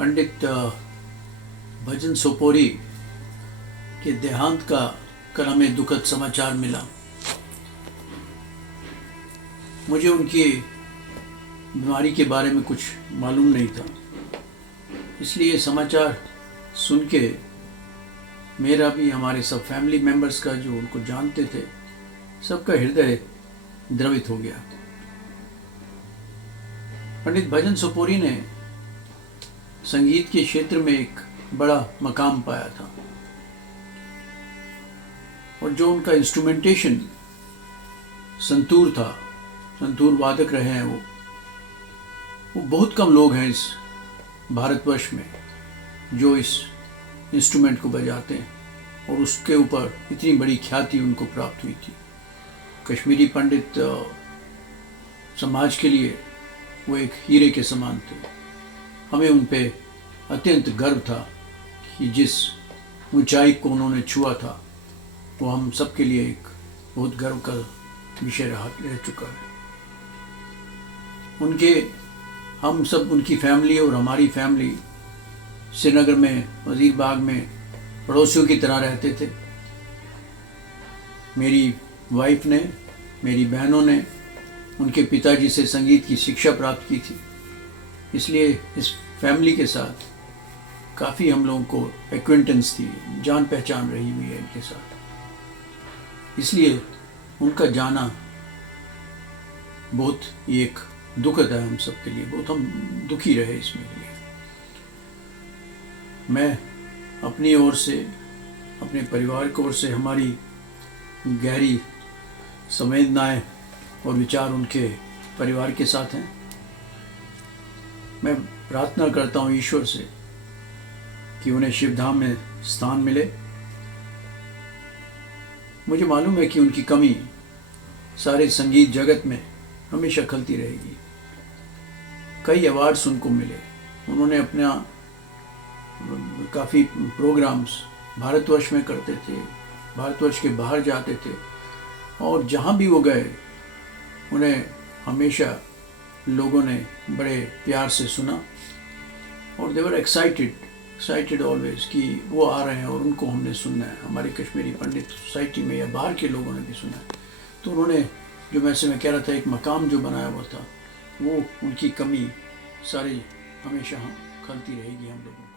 पंडित भजन सोपोरी के देहांत का कल हमें दुखद समाचार मिला। मुझे उनकी बीमारी के बारे में कुछ मालूम नहीं था, इसलिए समाचार सुन के मेरा भी, हमारे सब फैमिली मेंबर्स का, जो उनको जानते थे, सबका हृदय द्रवित हो गया। पंडित भजन सोपोरी ने संगीत के क्षेत्र में एक बड़ा मकाम पाया था और जो उनका इंस्ट्रूमेंटेशन संतूर था, संतूर वादक रहे हैं वो बहुत कम लोग हैं इस भारतवर्ष में जो इस इंस्ट्रूमेंट को बजाते हैं और उसके ऊपर इतनी बड़ी ख्याति उनको प्राप्त हुई थी। कश्मीरी पंडित समाज के लिए वो एक हीरे के समान थे। हमें उन पे अत्यंत गर्व था कि जिस ऊंचाई को उन्होंने छुआ था वो हम सब के लिए एक बहुत गर्व का विषय रह चुका है। हम सब, उनकी फैमिली और हमारी फैमिली श्रीनगर में, वजीर बाग में पड़ोसियों की तरह रहते थे। मेरी वाइफ ने, मेरी बहनों ने उनके पिताजी से संगीत की शिक्षा प्राप्त की थी, इसलिए इस फैमिली के साथ काफ़ी हम लोगों को एक्वेंटेंस थी, जान पहचान रही हुई है इनके साथ। इसलिए उनका जाना बहुत एक दुखद है हम सब के लिए, बहुत हम दुखी रहे इसमें लिए। मैं अपनी ओर से, अपने परिवार की ओर से हमारी गहरी संवेदनाएं और विचार उनके परिवार के साथ हैं। मैं प्रार्थना करता हूँ ईश्वर से कि उन्हें शिवधाम में स्थान मिले। मुझे मालूम है कि उनकी कमी सारे संगीत जगत में हमेशा खलती रहेगी। कई अवार्ड्स उनको मिले, उन्होंने अपना काफ़ी प्रोग्राम्स भारतवर्ष में करते थे, भारतवर्ष के बाहर जाते थे और जहाँ भी वो गए उन्हें हमेशा लोगों ने बड़े प्यार से सुना और दे वर एक्साइटेड ऑलवेज कि वो आ रहे हैं और उनको हमने सुनना है। हमारी कश्मीरी पंडित सोसाइटी में या बाहर के लोगों ने भी सुना है। तो उन्होंने, जो मैं कह रहा था, एक मकाम जो बनाया हुआ था, वो उनकी कमी सारी हमेशा खलती रहेगी हम लोगों को।